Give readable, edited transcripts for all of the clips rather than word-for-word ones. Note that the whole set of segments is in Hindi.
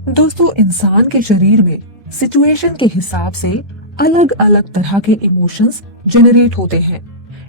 दोस्तों, इंसान के शरीर में सिचुएशन के हिसाब से अलग अलग तरह के इमोशंस जनरेट होते हैं।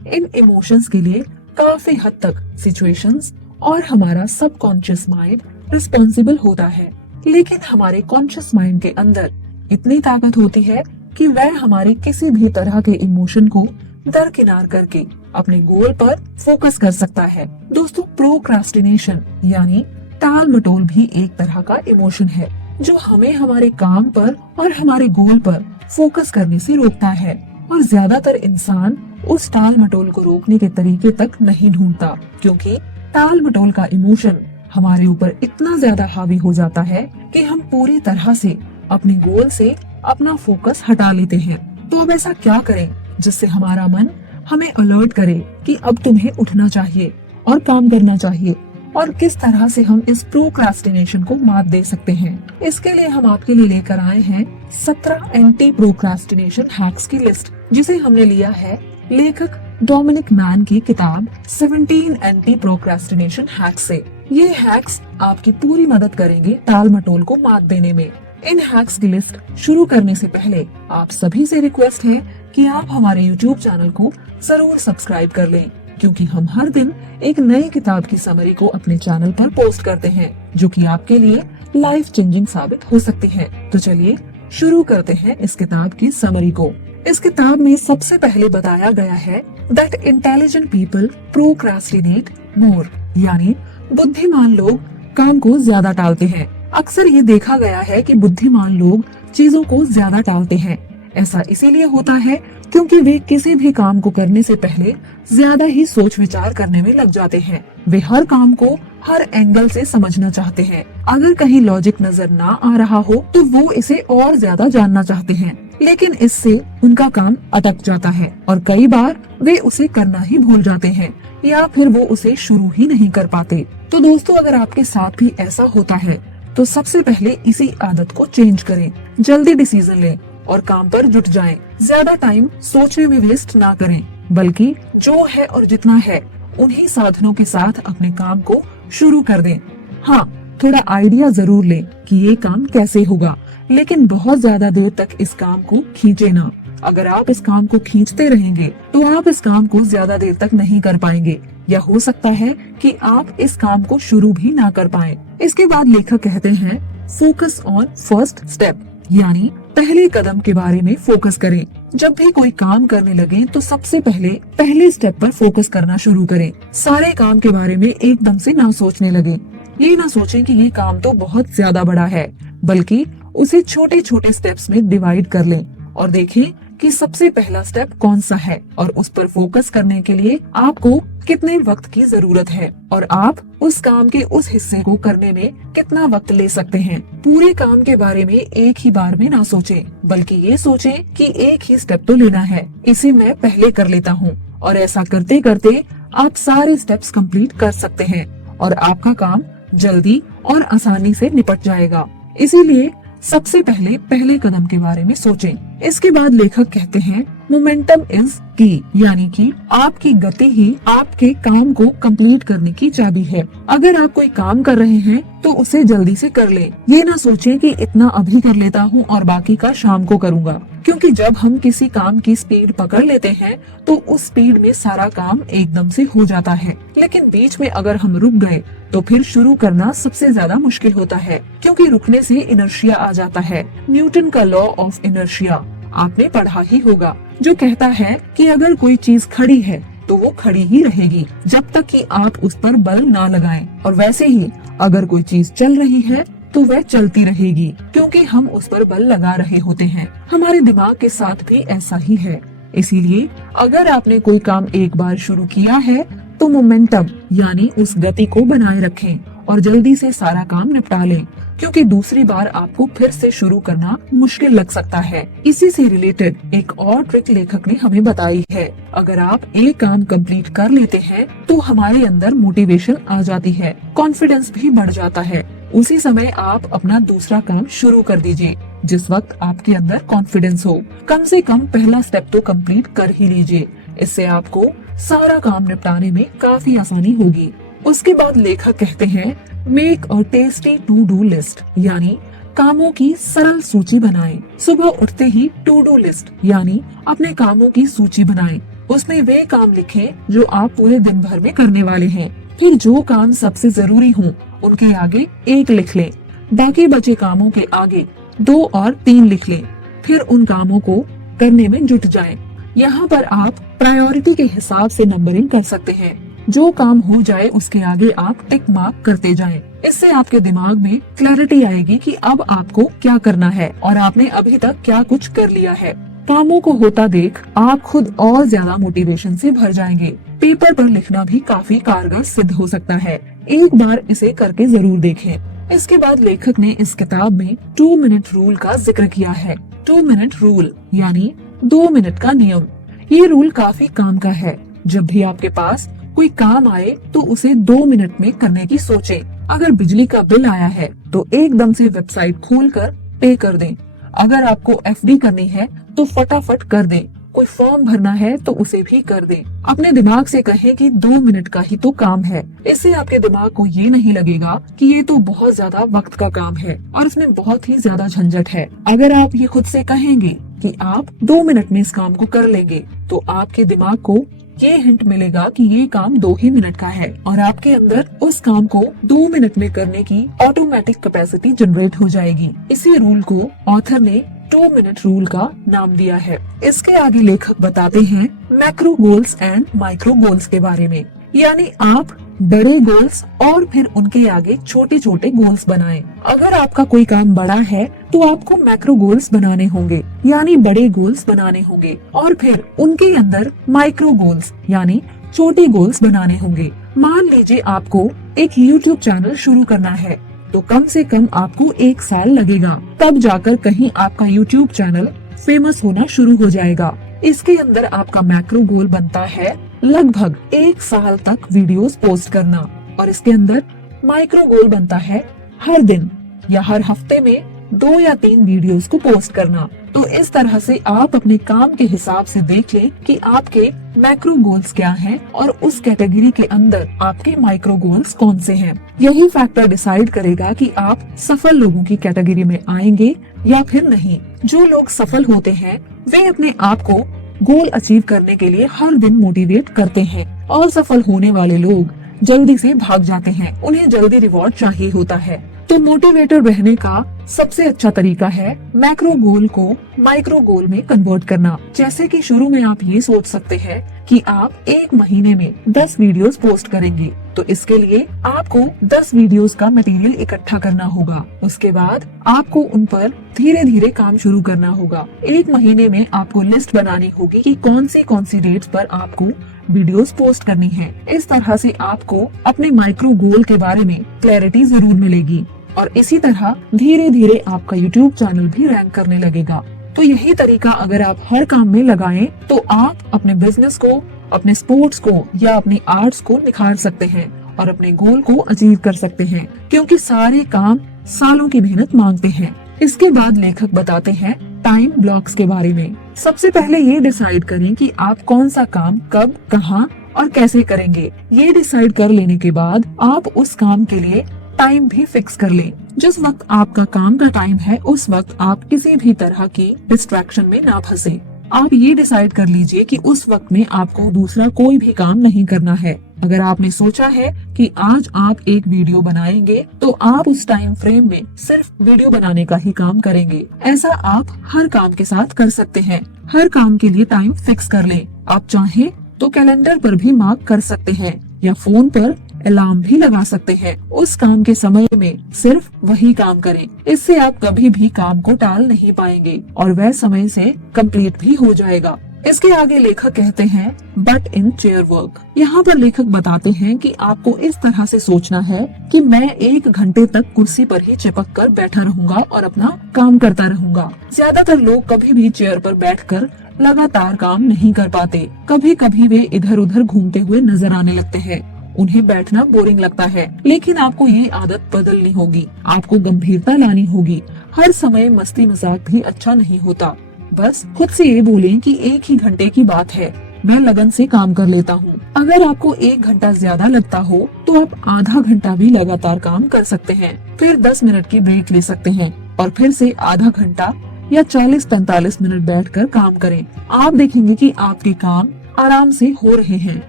इन इमोशंस के लिए काफी हद तक सिचुएशंस और हमारा सबकॉन्शियस माइंड रिस्पॉन्सिबल होता है, लेकिन हमारे कॉन्शियस माइंड के अंदर इतनी ताकत होती है कि वह हमारे किसी भी तरह के इमोशन को दरकिनार करके अपने गोल पर फोकस कर सकता है। दोस्तों, प्रोक्रास्टिनेशन यानी टाल मटोल भी एक तरह का इमोशन है जो हमें हमारे काम पर और हमारे गोल पर फोकस करने से रोकता है। और ज्यादातर इंसान उस टाल मटोल को रोकने के तरीके तक नहीं ढूंढता, क्योंकि टाल मटोल का इमोशन हमारे ऊपर इतना ज्यादा हावी हो जाता है कि हम पूरी तरह से अपने गोल से अपना फोकस हटा लेते हैं। तो अब ऐसा क्या करें जिससे हमारा मन हमें अलर्ट करे कि अब तुम्हें उठना चाहिए और काम करना चाहिए, और किस तरह से हम इस प्रोक्रास्टिनेशन को मात दे सकते हैं। इसके लिए हम आपके लिए लेकर आए हैं 17 एंटी प्रोक्रास्टिनेशन हैक्स की लिस्ट, जिसे हमने लिया है लेखक डोमिनिक मैन की किताब 17 एंटी प्रोक्रास्टिनेशन हैक्स से। ये हैक्स आपकी पूरी मदद करेंगे टाल मटोल को मात देने में। इन हैक्स की लिस्ट शुरू करने से पहले आप सभी से रिक्वेस्ट है कि आप हमारे YouTube चैनल को जरूर सब्सक्राइब कर लें, क्योंकि हम हर दिन एक नई किताब की समरी को अपने चैनल पर पोस्ट करते हैं, जो कि आपके लिए लाइफ चेंजिंग साबित हो सकती है। तो चलिए शुरू करते हैं इस किताब की समरी को। इस किताब में सबसे पहले बताया गया है दैट इंटेलिजेंट पीपल प्रोक्रास्टिनेट मोर, यानी बुद्धिमान लोग काम को ज्यादा टालते हैं। अक्सर ये देखा गया है कि बुद्धिमान लोग चीजों को ज्यादा टालते हैं। ऐसा इसीलिए होता है क्योंकि वे किसी भी काम को करने से पहले ज्यादा ही सोच विचार करने में लग जाते हैं। वे हर काम को हर एंगल से समझना चाहते हैं। अगर कहीं लॉजिक नजर ना आ रहा हो तो वो इसे और ज्यादा जानना चाहते हैं, लेकिन इससे उनका काम अटक जाता है और कई बार वे उसे करना ही भूल जाते हैं या फिर वो उसे शुरू ही नहीं कर पाते। तो दोस्तों, अगर आपके साथ भी ऐसा होता है तो सबसे पहले इसी आदत को चेंज करें। जल्दी डिसीजन लें और काम पर जुट जाएं। ज्यादा टाइम सोचने में वेस्ट ना करें, बल्कि जो है और जितना है उन्हीं साधनों के साथ अपने काम को शुरू कर दें। हाँ, थोड़ा आइडिया जरूर लें कि ये काम कैसे होगा, लेकिन बहुत ज्यादा देर तक इस काम को खींचे ना। अगर आप इस काम को खींचते रहेंगे तो आप इस काम को ज्यादा देर तक नहीं कर पाएंगे, या हो सकता है कि आप इस काम को शुरू भी ना कर पाएं। इसके बाद लेखक कहते हैं फोकस ऑन फर्स्ट स्टेप, यानी पहले कदम के बारे में फोकस करें। जब भी कोई काम करने लगे तो सबसे पहले स्टेप पर फोकस करना शुरू करें। सारे काम के बारे में एकदम से ना सोचने लगे। ये ना सोचें कि ये काम तो बहुत ज्यादा बड़ा है, बल्कि उसे छोटे छोटे स्टेप्स में डिवाइड कर लें और देखें कि सबसे पहला स्टेप कौन सा है और उस पर फोकस करने के लिए आपको कितने वक्त की जरूरत है और आप उस काम के उस हिस्से को करने में कितना वक्त ले सकते हैं। पूरे काम के बारे में एक ही बार में ना सोचें, बल्कि ये सोचें कि एक ही स्टेप तो लेना है, इसे मैं पहले कर लेता हूँ, और ऐसा करते करते आप सारे स्टेप्स कंप्लीट कर सकते हैं और आपका काम जल्दी और आसानी से निपट जाएगा। इसीलिए सबसे पहले कदम के बारे में सोचें। इसके बाद लेखक कहते हैं मोमेंटम इज की, यानी कि आपकी गति ही आपके काम को कंप्लीट करने की चाबी है। अगर आप कोई काम कर रहे हैं तो उसे जल्दी से कर लें। ये ना सोचें कि इतना अभी कर लेता हूँ और बाकी का शाम को करूँगा, क्योंकि जब हम किसी काम की स्पीड पकड़ लेते हैं तो उस स्पीड में सारा काम एकदम से हो जाता है, लेकिन बीच में अगर हम रुक गए तो फिर शुरू करना सबसे ज्यादा मुश्किल होता है, क्योंकि रुकने से इनर्शिया आ जाता है। न्यूटन का लॉ ऑफ इनर्शिया आपने पढ़ा ही होगा, जो कहता है कि अगर कोई चीज खड़ी है तो वो खड़ी ही रहेगी जब तक कि आप उस पर बल ना लगाएं, और वैसे ही अगर कोई चीज चल रही है तो वह चलती रहेगी, क्योंकि हम उस पर बल लगा रहे होते हैं। हमारे दिमाग के साथ भी ऐसा ही है। इसीलिए अगर आपने कोई काम एक बार शुरू किया है तो मोमेंटम यानी उस गति को बनाए रखें और जल्दी से सारा काम निपटा लें, क्योंकि दूसरी बार आपको फिर से शुरू करना मुश्किल लग सकता है। इसी से रिलेटेड एक और ट्रिक लेखक ने हमें बताई है। अगर आप एक काम कंप्लीट कर लेते हैं तो हमारे अंदर मोटिवेशन आ जाती है, कॉन्फिडेंस भी बढ़ जाता है। उसी समय आप अपना दूसरा काम शुरू कर दीजिए जिस वक्त आपके अंदर कॉन्फिडेंस हो। कम से कम पहला स्टेप तो कंप्लीट कर ही लीजिए, इससे आपको सारा काम निपटाने में काफी आसानी होगी। उसके बाद लेखक कहते हैं make a tasty to do list, यानी कामों की सरल सूची बनाएं। सुबह उठते ही टू डू लिस्ट यानी अपने कामों की सूची बनाएं। उसमें वे काम लिखें जो आप पूरे दिन भर में करने वाले हैं। फिर जो काम सबसे जरूरी हों उनके आगे 1 लिख लें। बाकी बचे कामों के आगे 2 और 3 लिख लें। फिर उन कामों को करने में जुट जाएं। यहाँ पर आप प्रायोरिटी के हिसाब से नंबरिंग कर सकते हैं। जो काम हो जाए उसके आगे आप टिक मार्क करते जाएं। इससे आपके दिमाग में क्लैरिटी आएगी कि अब आपको क्या करना है और आपने अभी तक क्या कुछ कर लिया है। कामों को होता देख आप खुद और ज्यादा मोटिवेशन से भर जाएंगे। पेपर पर लिखना भी काफी कारगर सिद्ध हो सकता है। एक बार इसे करके जरूर देखें। इसके बाद लेखक ने इस किताब में 2 मिनट रूल का जिक्र किया है। 2 मिनट रूल यानी 2 मिनट का नियम। ये रूल काफी काम का है। जब भी आपके पास कोई काम आए तो उसे 2 मिनट में करने की सोचें। अगर बिजली का बिल आया है तो एकदम से वेबसाइट खोलकर पे कर दें। अगर आपको एफडी करनी है तो फटाफट कर दें। कोई फॉर्म भरना है तो उसे भी कर दें। अपने दिमाग से कहें कि 2 मिनट का ही तो काम है। इससे आपके दिमाग को ये नहीं लगेगा कि ये तो बहुत ज्यादा वक्त का काम है और इसमें बहुत ही ज्यादा झंझट है। अगर आप ये खुद से कहेंगे कि आप 2 मिनट में इस काम को कर लेंगे तो आपके दिमाग को ये हिंट मिलेगा कि ये काम 2 ही मिनट का है और आपके अंदर उस काम को 2 मिनट में करने की ऑटोमेटिक कैपेसिटी जनरेट हो जाएगी। इसी रूल को ऑथर ने 2 मिनट रूल का नाम दिया है। इसके आगे लेखक बताते हैं macro goals and micro goals के बारे में। यानी आप बड़े गोल्स और फिर उनके आगे छोटे छोटे गोल्स बनाएं। अगर आपका कोई काम बड़ा है तो आपको मैक्रो गोल्स बनाने होंगे यानी बड़े गोल्स बनाने होंगे और फिर उनके अंदर माइक्रो गोल्स यानी छोटे गोल्स बनाने होंगे। मान लीजिए आपको एक YouTube चैनल शुरू करना है तो कम से कम आपको 1 साल लगेगा। तब जाकर कहीं आपका YouTube चैनल फेमस होना शुरू हो जाएगा। इसके अंदर आपका मैक्रो गोल बनता है लगभग 1 साल तक वीडियोस पोस्ट करना और इसके अंदर माइक्रो गोल बनता है हर दिन या हर हफ्ते में 2 या 3 वीडियोस को पोस्ट करना। तो इस तरह से आप अपने काम के हिसाब से देख लें कि आपके मैक्रो गोल्स क्या हैं और उस कैटेगरी के अंदर आपके माइक्रो गोल्स कौन से हैं। यही फैक्टर डिसाइड करेगा कि आप सफल लोगों की कैटेगरी में आएंगे या फिर नहीं। जो लोग सफल होते हैं वे अपने आप को गोल अचीव करने के लिए हर दिन मोटिवेट करते हैं और सफल होने वाले लोग जल्दी से भाग जाते हैं। उन्हें जल्दी रिवॉर्ड चाहिए होता है। तो मोटिवेटर रहने का सबसे अच्छा तरीका है मैक्रो गोल को माइक्रो गोल में कन्वर्ट करना। जैसे कि शुरू में आप ये सोच सकते हैं कि आप 1 महीने में 10 वीडियोस पोस्ट करेंगे, तो इसके लिए आपको 10 वीडियोस का मटेरियल इकट्ठा करना होगा। उसके बाद आपको उन पर धीरे धीरे काम शुरू करना होगा। 1 महीने में आपको लिस्ट बनानी होगी कि कौन सी डेट्स पर आपको वीडियोस पोस्ट करनी है। इस तरह से आपको अपने माइक्रो गोल के बारे में क्लैरिटी जरूर मिलेगी और इसी तरह धीरे धीरे आपका YouTube चैनल भी रैंक करने लगेगा। तो यही तरीका अगर आप हर काम में लगाएं तो आप अपने बिजनेस को, अपने स्पोर्ट्स को या अपनी आर्ट्स को निखार सकते हैं और अपने गोल को अचीव कर सकते हैं, क्योंकि सारे काम सालों की मेहनत मांगते हैं। इसके बाद लेखक बताते हैं टाइम ब्लॉक्स के बारे में। सबसे पहले ये डिसाइड करें कि आप कौन सा काम कब, कहां और कैसे करेंगे। ये डिसाइड कर लेने के बाद आप उस काम के लिए टाइम भी फिक्स कर लें। जिस वक्त आपका काम का टाइम है उस वक्त आप किसी भी तरह की डिस्ट्रैक्शन में ना फंसे। आप ये डिसाइड कर लीजिए कि उस वक्त में आपको दूसरा कोई भी काम नहीं करना है। अगर आपने सोचा है कि आज आप एक वीडियो बनाएंगे तो आप उस टाइम फ्रेम में सिर्फ वीडियो बनाने का ही काम करेंगे। ऐसा आप हर काम के साथ कर सकते हैं। हर काम के लिए टाइम फिक्स कर लें। आप चाहें तो कैलेंडर पर भी मार्क कर सकते हैं या फोन पर अलार्म भी लगा सकते हैं। उस काम के समय में सिर्फ वही काम करें। इससे आप कभी भी काम को टाल नहीं पाएंगे और वह समय से कंप्लीट भी हो जाएगा। इसके आगे लेखक कहते हैं बट इन चेयर वर्क। यहाँ पर लेखक बताते हैं कि आपको इस तरह से सोचना है कि मैं 1 घंटे तक कुर्सी पर ही चिपक कर बैठा रहूंगा और अपना काम करता रहूंगा। ज्यादातर लोग कभी भी चेयर पर बैठकर लगातार काम नहीं कर पाते। कभी कभी वे इधर उधर घूमते हुए नजर आने लगते हैं। उन्हें बैठना बोरिंग लगता है, लेकिन आपको ये आदत बदलनी होगी। आपको गंभीरता लानी होगी। हर समय मस्ती मजाक भी अच्छा नहीं होता। बस खुद से ये बोलें कि 1 ही घंटे की बात है, मैं लगन से काम कर लेता हूँ। अगर आपको 1 घंटा ज्यादा लगता हो तो आप आधा घंटा भी लगातार काम कर सकते हैं। फिर 10 मिनट की ब्रेक ले सकते हैं। और फिर से आधा घंटा या 40-45 मिनट बैठकर काम करें। आप देखेंगे कि आपके काम आराम से हो रहे हैं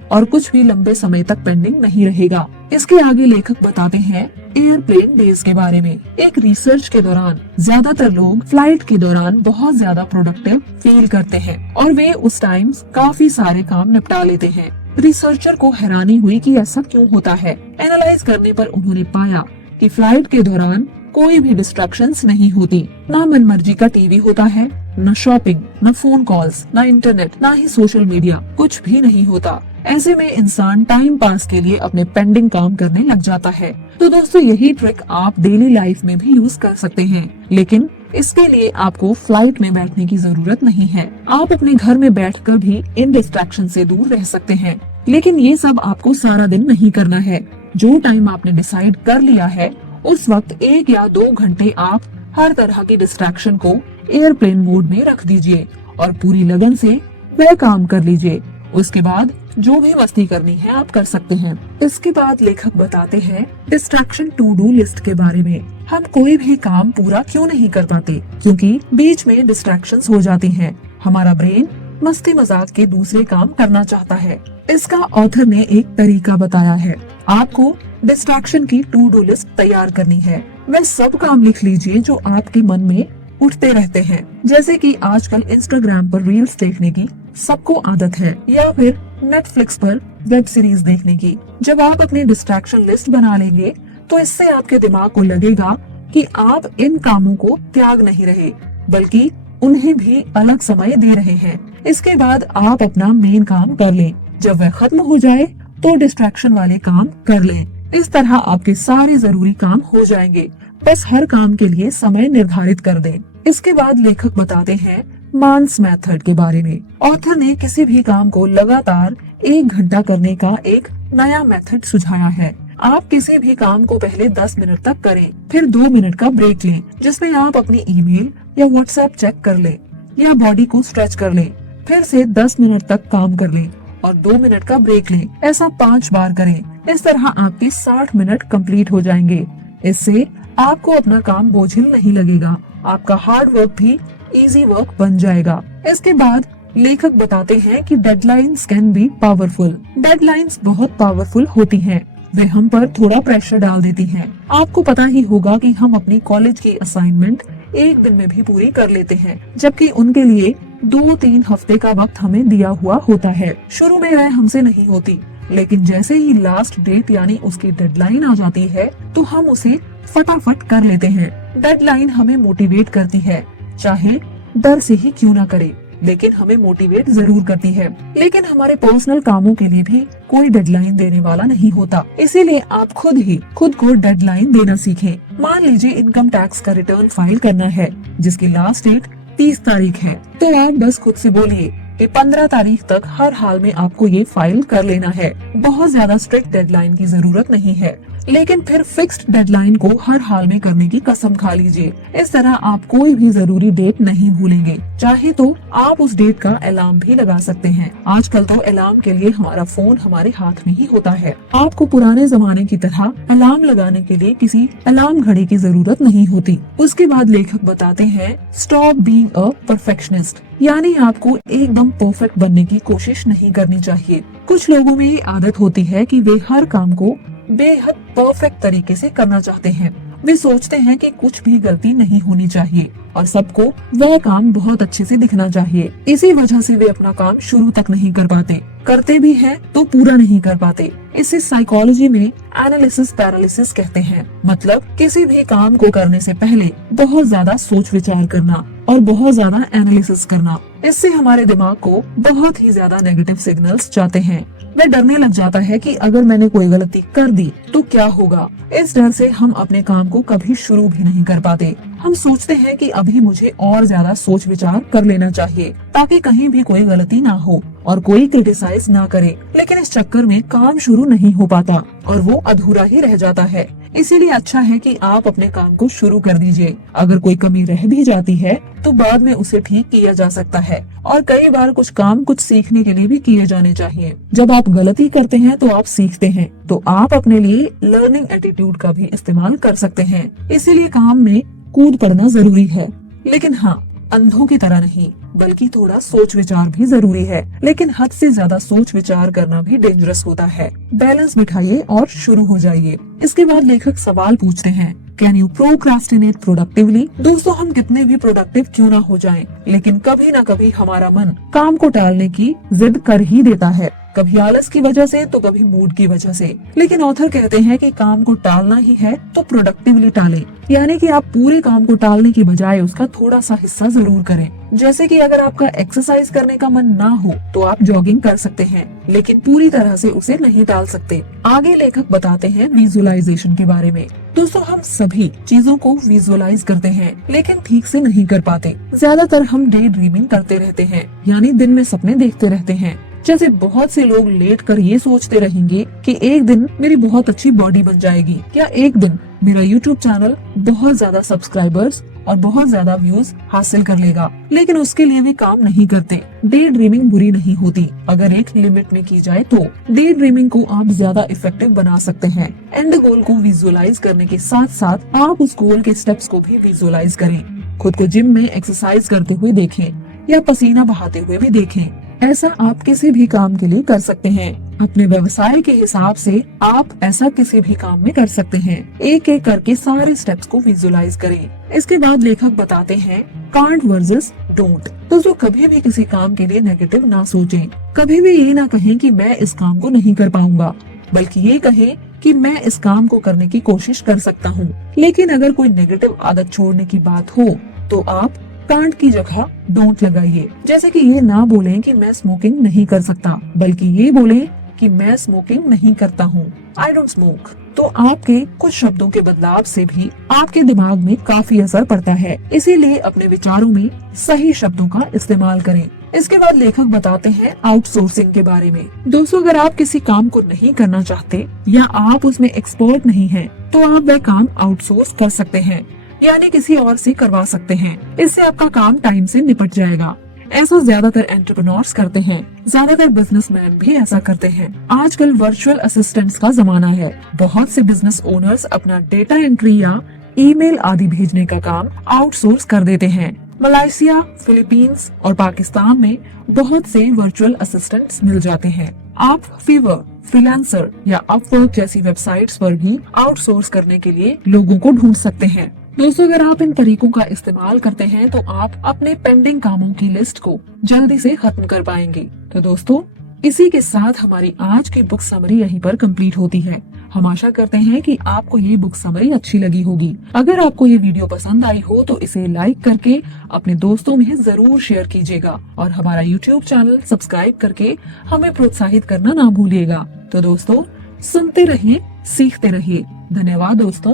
और कुछ भी लंबे समय तक पेंडिंग नहीं रहेगा। इसके आगे लेखक बताते हैं एयरप्लेन डेज के बारे में। एक रिसर्च के दौरान ज्यादातर लोग फ्लाइट के दौरान बहुत ज्यादा प्रोडक्टिव फील करते हैं और वे उस टाइम काफी सारे काम निपटा लेते हैं। रिसर्चर को हैरानी हुई कि ऐसा क्यों होता है। एनालाइज करने पर उन्होंने पाया कि फ्लाइट के दौरान कोई भी डिस्ट्रैक्शंस नहीं होती, ना मनमर्जी का टीवी होता है, न शॉपिंग, न फोन कॉल्स, न इंटरनेट, ना ही सोशल मीडिया, कुछ भी नहीं होता। ऐसे में इंसान टाइम पास के लिए अपने पेंडिंग काम करने लग जाता है। तो दोस्तों यही ट्रिक आप डेली लाइफ में भी यूज कर सकते हैं, लेकिन इसके लिए आपको फ्लाइट में बैठने की जरूरत नहीं है। आप अपने घर में बैठकर भी इन डिस्ट्रैक्शन से दूर रह सकते हैं। लेकिन ये सब आपको सारा दिन नहीं करना है। जो टाइम आपने डिसाइड कर लिया है उस वक्त 1 या 2 घंटे आप हर तरह की डिस्ट्रैक्शन को एयरप्लेन मोड में रख दीजिए और पूरी लगन से वह काम कर लीजिए। उसके बाद जो भी मस्ती करनी है आप कर सकते हैं। इसके बाद लेखक बताते हैं डिस्ट्रैक्शन टू डू लिस्ट के बारे में। हम कोई भी काम पूरा क्यों नहीं कर पाते? क्योंकि बीच में डिस्ट्रैक्शंस हो जाती हैं। हमारा ब्रेन मस्ती मजाक के दूसरे काम करना चाहता है। इसका ऑथर ने एक तरीका बताया है। आपको डिस्ट्रैक्शन की टू डू लिस्ट तैयार करनी है। वह सब काम लिख लीजिए जो आपके मन में उठते रहते हैं। जैसे कि आजकल इंस्टाग्राम पर रील्स देखने की सबको आदत है, या फिर नेटफ्लिक्स पर वेब सीरीज देखने की। जब आप अपनी डिस्ट्रैक्शन लिस्ट बना लेंगे तो इससे आपके दिमाग को लगेगा कि आप इन कामों को त्याग नहीं रहे, बल्कि उन्हें भी अलग समय दे रहे हैं। इसके बाद आप अपना मेन काम कर लें। जब वह खत्म हो जाए तो डिस्ट्रैक्शन वाले काम कर लें। इस तरह आपके सारे जरूरी काम हो जाएंगे। बस हर काम के लिए समय निर्धारित कर दें। इसके बाद लेखक बताते हैं मांस मेथड के बारे में। ऑथर ने किसी भी काम को लगातार 1 घंटा करने का एक नया मेथड सुझाया है। आप किसी भी काम को पहले 10 मिनट तक करें, फिर 2 मिनट का ब्रेक लें, जिसमें आप अपनी ईमेल या व्हाट्सएप चेक कर लें या बॉडी को स्ट्रेच कर लें। फिर से 10 मिनट तक काम कर लें और 2 मिनट का ब्रेक लें। ऐसा 5 बार करें। इस तरह आपके 60 मिनट कंप्लीट हो जाएंगे। इससे आपको अपना काम बोझिल नहीं लगेगा। आपका हार्ड वर्क भी इजी वर्क बन जाएगा। इसके बाद लेखक बताते हैं कि deadlines can be powerful. Deadlines बहुत पावरफुल होती हैं। वे हम पर थोड़ा प्रेशर डाल देती हैं। आपको पता ही होगा कि हम अपनी कॉलेज की असाइनमेंट 1 दिन में भी पूरी कर लेते हैं, जबकि उनके लिए 2-3 हफ्ते का वक्त हमें दिया हुआ होता है। शुरू में वह हमसे नहीं होती, लेकिन जैसे ही लास्ट डेट यानी उसकी डेडलाइन आ जाती है तो हम उसे फटाफट कर लेते हैं। डेडलाइन हमें मोटिवेट करती है, चाहे डर से ही क्यों ना करे, लेकिन हमें मोटिवेट जरूर करती है। लेकिन हमारे पर्सनल कामों के लिए भी कोई डेडलाइन देने वाला नहीं होता। इसीलिए आप खुद को डेडलाइन देना सीखें। मान लीजिए इनकम टैक्स का रिटर्न फाइल करना है, जिसकी लास्ट डेट 30 तारीख है, तो आप बस खुद से बोलिए कि 15 तारीख तक हर हाल में आपको ये फाइल कर लेना है। बहुत ज्यादा स्ट्रिक्ट डेडलाइन की जरूरत नहीं है, लेकिन फिर फिक्स्ड डेडलाइन को हर हाल में करने की कसम खा लीजिए। इस तरह आप कोई भी जरूरी डेट नहीं भूलेंगे। चाहे तो आप उस डेट का अलार्म भी लगा सकते हैं। आजकल तो अलार्म के लिए हमारा फोन हमारे हाथ में ही होता है। आपको पुराने जमाने की तरह अलार्म लगाने के लिए किसी अलार्म घड़ी की जरूरत नहीं होती। उसके बाद लेखक बताते हैं स्टॉप बीइंग अ परफेक्शनिस्ट, यानी आपको एकदम परफेक्ट बनने की कोशिश नहीं करनी चाहिए। कुछ लोगों में ये आदत होती है कि वे हर काम को बेहद परफेक्ट तरीके से करना चाहते हैं। वे सोचते हैं कि कुछ भी गलती नहीं होनी चाहिए और सबको वह काम बहुत अच्छे से दिखना चाहिए। इसी वजह से वे अपना काम शुरू तक नहीं कर पाते। करते भी हैं तो पूरा नहीं कर पाते। इसे साइकोलॉजी में एनालिसिस पैरालिसिस कहते हैं। मतलब किसी भी काम को करने से पहले बहुत ज्यादा सोच विचार करना और बहुत ज्यादा एनालिसिस करना। इससे हमारे दिमाग को बहुत ही ज्यादा नेगेटिव सिग्नल्स जाते हैं। वह डरने लग जाता है कि अगर मैंने कोई गलती कर दी तो क्या होगा। इस डर से हम अपने काम को कभी शुरू भी नहीं कर पाते। हम सोचते हैं कि अभी मुझे और ज्यादा सोच विचार कर लेना चाहिए ताकि कहीं भी कोई गलती ना हो और कोई क्रिटिसाइज ना करे। लेकिन इस चक्कर में काम शुरू नहीं हो पाता और वो अधूरा ही रह जाता है। इसीलिए अच्छा है कि आप अपने काम को शुरू कर दीजिए। अगर कोई कमी रह भी जाती है तो बाद में उसे ठीक किया जा सकता है। और कई बार कुछ काम कुछ सीखने के लिए भी किए जाने चाहिए। जब आप गलती करते हैं तो आप सीखते हैं, तो आप अपने लिए लर्निंग एटीट्यूड का भी इस्तेमाल कर सकते हैं। इसीलिए काम में कूद पड़ना जरूरी है, लेकिन हाँ, अंधों की तरह नहीं, बल्कि थोड़ा सोच विचार भी जरूरी है। लेकिन हद से ज्यादा सोच विचार करना भी डेंजरस होता है। बैलेंस बिठाइए और शुरू हो जाइए। इसके बाद लेखक सवाल पूछते हैं, कैन यू प्रोक्रास्टिनेट प्रोडक्टिवली? दोस्तों, हम कितने भी प्रोडक्टिव क्यों ना हो जाएं, लेकिन कभी ना कभी हमारा मन काम को टालने की जिद कर ही देता है। कभी आलस की वजह से तो कभी मूड की वजह से। लेकिन ऑथर कहते हैं कि काम को टालना ही है तो प्रोडक्टिवली टालें, यानी कि आप पूरे काम को टालने की बजाय उसका थोड़ा सा हिस्सा जरूर करें। जैसे कि अगर आपका एक्सरसाइज करने का मन ना हो तो आप जॉगिंग कर सकते हैं, लेकिन पूरी तरह से उसे नहीं टाल सकते। आगे लेखक बताते हैं विजुअलाइजेशन के बारे में। दोस्तों, हम सभी चीजों को विजुअलाइज करते हैं, लेकिन ठीक से नहीं कर पाते। ज्यादातर हम डे ड्रीमिंग करते रहते हैं, यानी दिन में सपने देखते रहते हैं। जैसे बहुत से लोग लेट कर ये सोचते रहेंगे कि एक दिन मेरी बहुत अच्छी बॉडी बन जाएगी, या एक दिन मेरा YouTube चैनल बहुत ज्यादा सब्सक्राइबर्स और बहुत ज्यादा व्यूज हासिल कर लेगा, लेकिन उसके लिए भी काम नहीं करते। डे ड्रीमिंग बुरी नहीं होती अगर एक लिमिट में की जाए तो। डे ड्रीमिंग को आप ज्यादा इफेक्टिव बना सकते हैं। एंड गोल को विजुअलाइज करने के साथ साथ आप उस गोल के स्टेप्स को भी विजुअलाइज करें। खुद को जिम में एक्सरसाइज करते हुए देखें या पसीना बहाते हुए भी देखें। ऐसा आप किसी भी काम के लिए कर सकते हैं। अपने व्यवसाय के हिसाब से आप ऐसा किसी भी काम में कर सकते हैं। एक एक करके सारे स्टेप्स को विजुअलाइज करें। इसके बाद लेखक बताते हैं कांट वर्सेस डोंट। दोस्तों, कभी भी किसी काम के लिए नेगेटिव ना सोचें। कभी भी ये ना कहें कि मैं इस काम को नहीं कर पाऊंगा, बल्कि ये कहें कि मैं इस काम को करने की कोशिश कर सकता हूँ। लेकिन अगर कोई नेगेटिव आदत छोड़ने की बात हो तो आप कांट की जगह डोंट लगाइए। जैसे कि ये ना बोलें कि मैं स्मोकिंग नहीं कर सकता, बल्कि ये बोलें कि मैं स्मोकिंग नहीं करता हूँ, आई डोंट स्मोक। तो आपके कुछ शब्दों के बदलाव से भी आपके दिमाग में काफी असर पड़ता है। इसीलिए अपने विचारों में सही शब्दों का इस्तेमाल करें। इसके बाद लेखक बताते हैं आउटसोर्सिंग के बारे में। दोस्तों, अगर आप किसी काम को नहीं करना चाहते या आप उसमें एक्सपर्ट नहीं हैं, तो आप वह काम आउटसोर्स कर सकते हैं, यानी किसी और से करवा सकते हैं। इससे आपका काम टाइम से निपट जाएगा। ऐसा ज्यादातर एंटरप्रेन्योर्स करते हैं, ज्यादातर बिजनेसमैन भी ऐसा करते हैं। आजकल वर्चुअल असिस्टेंट्स का जमाना है। बहुत से बिजनेस ओनर्स अपना डेटा एंट्री या ईमेल आदि भेजने का काम आउटसोर्स कर देते हैं। मलेशिया, फिलीपींस और पाकिस्तान में बहुत से वर्चुअल असिस्टेंट्स मिल जाते हैं। आप फीवर, फ्रीलांसर या अपवर्क जैसी वेबसाइट्स पर भी आउटसोर्स करने के लिए लोगों को ढूंढ सकते हैं। दोस्तों, अगर आप इन तरीकों का इस्तेमाल करते हैं तो आप अपने पेंडिंग कामों की लिस्ट को जल्दी से खत्म कर पाएंगे। तो दोस्तों, इसी के साथ हमारी आज की बुक समरी यहीं पर कंप्लीट होती है। हम आशा करते हैं कि आपको ये बुक समरी अच्छी लगी होगी। अगर आपको ये वीडियो पसंद आई हो तो इसे लाइक करके अपने दोस्तों में जरूर शेयर कीजिएगा और हमारा YouTube चैनल सब्सक्राइब करके हमें प्रोत्साहित करना ना भूलिएगा। तो दोस्तों, सुनते रहिए, सीखते रहिए। धन्यवाद दोस्तों।